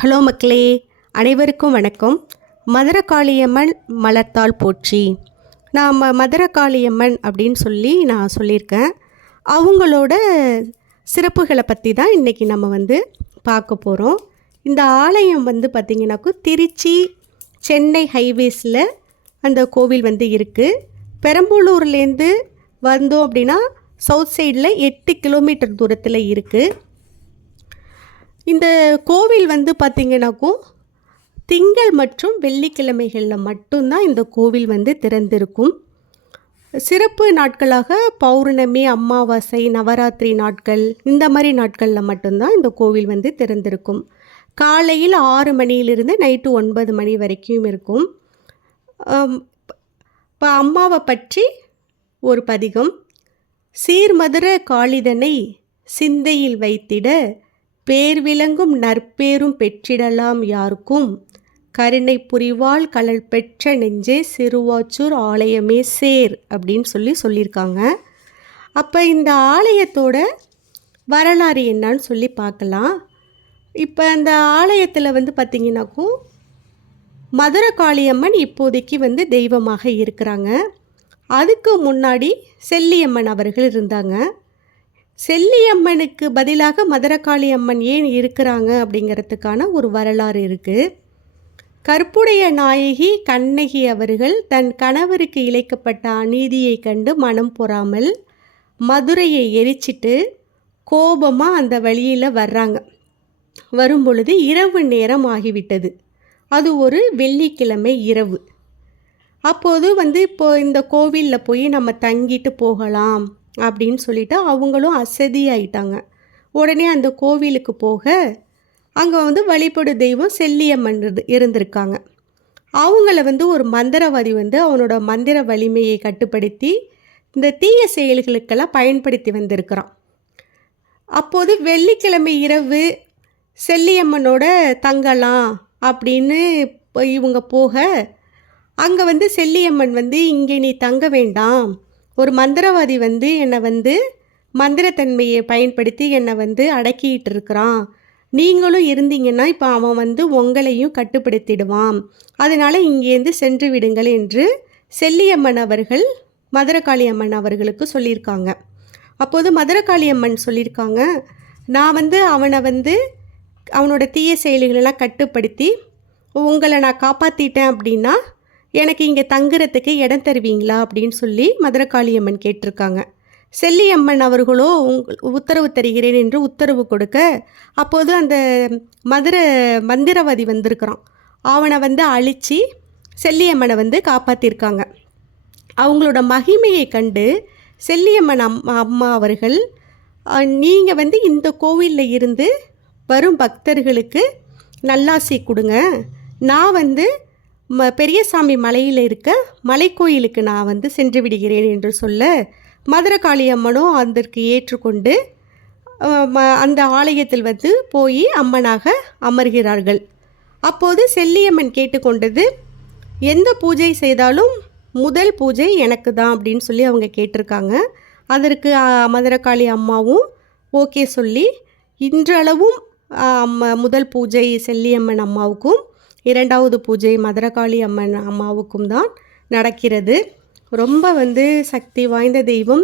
Hello மக்களே, அனைவருக்கும் வணக்கம். மதுரகாளியம்மன் மலர்த்தாள் போற்றி. நாம் மதுரகாளியம்மன் அப்படின்னு சொல்லி நான் சொல்லியிருக்கேன். அவங்களோட சிறப்புகளை பற்றி தான் இன்றைக்கி நம்ம பார்க்க போகிறோம். இந்த ஆலயம் பார்த்திங்கனாக்கா திருச்சி சென்னை ஹைவேஸில் அந்த கோவில் இருக்குது. பெரம்பலூர்லேருந்து வந்தோம் அப்படின்னா சவுத் சைடில் 8 கிலோமீட்டர் தூரத்தில் இருக்குது. இந்த கோவில் பார்த்திங்கனாக்கும் திங்கள் மற்றும் வெள்ளிக்கிழமைகளில் மட்டும்தான் இந்த கோவில் திறந்திருக்கும். சிறப்பு நாட்களாக பௌர்ணமி, அமாவாசை, நவராத்திரி நாட்கள் இந்த மாதிரி நாட்களில் மட்டும்தான் இந்த கோவில் திறந்திருக்கும். காலையில் 6 மணியிலிருந்து நைட்டு 9 மணி வரைக்கும் இருக்கும். இப்போ அம்மாவை பற்றி ஒரு பதிகம். சீர்மதுர காளிதனை சிந்தையில் வைத்திட பேர் விளங்கும் நற்பேரும் பெற்றிடலாம் யாருக்கும், கருணை புரிவாள் கழல் பெற்ற நெஞ்சே சிறுவாச்சூர் ஆலயமே சேர் அப்படின்னு சொல்லியிருக்காங்க. அப்போ இந்த ஆலயத்தோட வரலாறு என்னன்னு சொல்லி பார்க்கலாம். இப்போ அந்த ஆலயத்தில் பார்த்திங்கனாக்கும் மதுரகாளியம்மன் இப்போதைக்கு தெய்வமாக இருக்கிறாங்க. அதுக்கு முன்னாடி செல்லியம்மன் அவர்கள் இருந்தாங்க. செல்லியம்மனுக்கு பதிலாக மதுரகாளி அம்மன் ஏன் இருக்கிறாங்க அப்படிங்கிறதுக்கான ஒரு வரலாறு இருக்குது. கற்புடைய நாயகி கண்ணகி அவர்கள் தன் கணவருக்கு இழைக்கப்பட்ட அநீதியை கண்டு மனம் பொறாமல் மதுரையை எரிச்சிட்டு கோபமாக அந்த வழியில் வர்றாங்க. வரும்பொழுது இரவு நேரம் ஆகிவிட்டது. அது ஒரு வெள்ளிக்கிழமை இரவு. அப்போது இப்போ இந்த கோவிலில் போய் நம்ம தங்கிட்டு போகலாம் அப்படின்னு சொல்லிட்டு அவங்களும் அசதியாயிட்டாங்க. உடனே அந்த கோவிலுக்கு போக அங்கே வழிபடு தெய்வம் செல்லியம்மன் இருந்திருக்காங்க. அவங்கள ஒரு மந்திரவாதி அவனோட மந்திர வலிமையை கட்டுப்படுத்தி இந்த தீய செயல்களுக்கெல்லாம் பயன்படுத்தி வந்திருக்கிறான். அப்போது வெள்ளிக்கிழமை இரவு செல்லியம்மனோட தங்கலாம் அப்படின்னு இவங்க போக அங்கே செல்லியம்மன் இங்கே நீ தங்க வேண்டாம், ஒரு மந்திரவாதி என்னை மந்திரத்தன்மையை பயன்படுத்தி என்னை அடக்கிட்டு இருக்கிறான், நீங்களும் இருந்தீங்கன்னா இப்போ அவன் உங்களையும் கட்டுப்படுத்திடுவான், அதனால் இங்கேருந்து சென்று விடுங்கள் என்று செல்லியம்மன் அவர்கள் மதுரகாளியம்மன் அவர்களுக்கு சொல்லியிருக்காங்க. அப்போது மதுரகாளியம்மன் சொல்லியிருக்காங்க, நான் அவனை அவனோட தீய செயல்களெல்லாம் கட்டுப்படுத்தி உங்களை நான் காப்பாற்றிட்டேன் அப்படின்னா எனக்கு இங்கே தங்குறதுக்கு இடம் தருவீங்களா அப்படின்னு சொல்லி மதுரகாளியம்மன் கேட்டிருக்காங்க. செல்லியம்மன் அவர்களோ உத்தரவு தருகிறேன் என்று உத்தரவு கொடுக்க அப்போது அந்த மந்திரவாதி வந்திருக்கிறான். அவனை அழித்து செல்லியம்மனை காப்பாற்றிருக்காங்க. அவங்களோட மகிமையை கண்டு செல்லியம்மன் அம்மா அவர்கள், நீங்கள் இந்த கோவிலில் இருந்து வரும் பக்தர்களுக்கு நல்லாசி கொடுங்க, நான் பெரியசாமி மலையில் இருக்க மலைக்கோயிலுக்கு நான் சென்று விடுகிறேன் என்று சொல்ல மதுரகாளியம்மனும் அதற்கு ஏற்றுக்கொண்டு அந்த ஆலயத்தில் போய் அம்மனாக அமர்கிறார்கள். அப்போது செல்லியம்மன் கேட்டுக்கொண்டது, எந்த பூஜை செய்தாலும் முதல் பூஜை எனக்கு தான் அப்படின்னு சொல்லி அவங்க கேட்டிருக்காங்க. அதற்கு மதுரகாளி அம்மாவும் ஓகே சொல்லி இன்றளவும் முதல் பூஜை செல்லியம்மன் அம்மாவுக்கும், இரண்டாவது பூஜை மதுரகாளி அம்மன் அம்மாவுக்கும் தான் நடக்கிறது. ரொம்ப சக்தி வாய்ந்த தெய்வம்.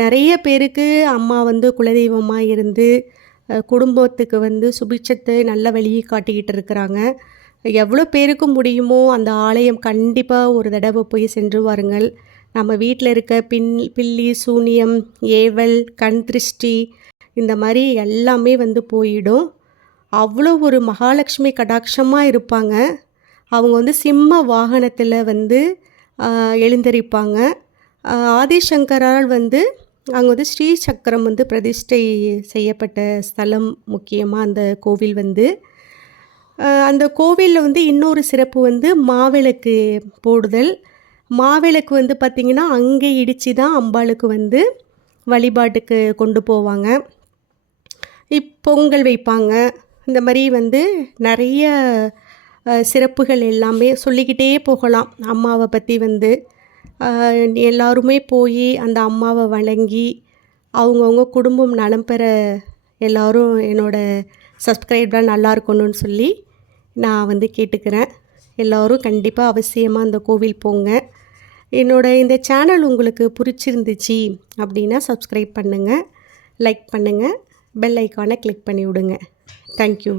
நிறைய பேருக்கு அம்மா குலதெய்வமாக இருந்து குடும்பத்துக்கு சுபிட்சத்தை நல்ல வழியை காட்டிக்கிட்டு இருக்கிறாங்க. எவ்வளோ பேருக்கு முடியுமோ அந்த ஆலயம் கண்டிப்பாக ஒரு தடவை போய் சென்று வாருங்கள். நம்ம வீட்டில் இருக்க பில்லி, சூனியம், ஏவல், கண் திருஷ்டி இந்த மாதிரி எல்லாமே போயிடும். அவ்வளோ ஒரு மகாலட்சுமி கடாட்சமாக இருப்பாங்க. அவங்க சிம்ம வாகனத்தில் எழுந்தரிப்பாங்க. ஆதிசங்கரால் அங்கே ஸ்ரீ சக்கரம் பிரதிஷ்டை செய்யப்பட்ட ஸ்தலம் முக்கியமாக அந்த கோவில். அந்த கோவிலில் இன்னொரு சிறப்பு மாவிளக்கு போடுதல். மாவிளக்கு பார்த்திங்கன்னா அங்கே இடித்து தான் அம்பாளுக்கு வழிபாட்டுக்கு கொண்டு போவாங்க. பொங்கல் வைப்பாங்க. இந்த மாதிரி நிறைய சிறப்புகள் எல்லாமே சொல்லிக்கிட்டே போகலாம். அம்மாவை பற்றி எல்லாருமே போய் அந்த அம்மாவை வணங்கி அவங்கவுங்க குடும்பம் நலம் பெற எல்லோரும் என்னோடய சப்ஸ்கிரைப்லாம் நல்லா இருக்கணும்னு சொல்லி நான் வந்து கேட்டுக்கிறேன். எல்லோரும் கண்டிப்பாக அவசியமாக அந்த கோவில் போங்க. இந்த சேனல் உங்களுக்கு பிடிச்சிருந்துச்சு அப்படின்னா சப்ஸ்கிரைப் பண்ணுங்கள், லைக் பண்ணுங்கள், பெல் ஐக்கானை கிளிக் பண்ணி விடுங்க. தேங்க்யூ.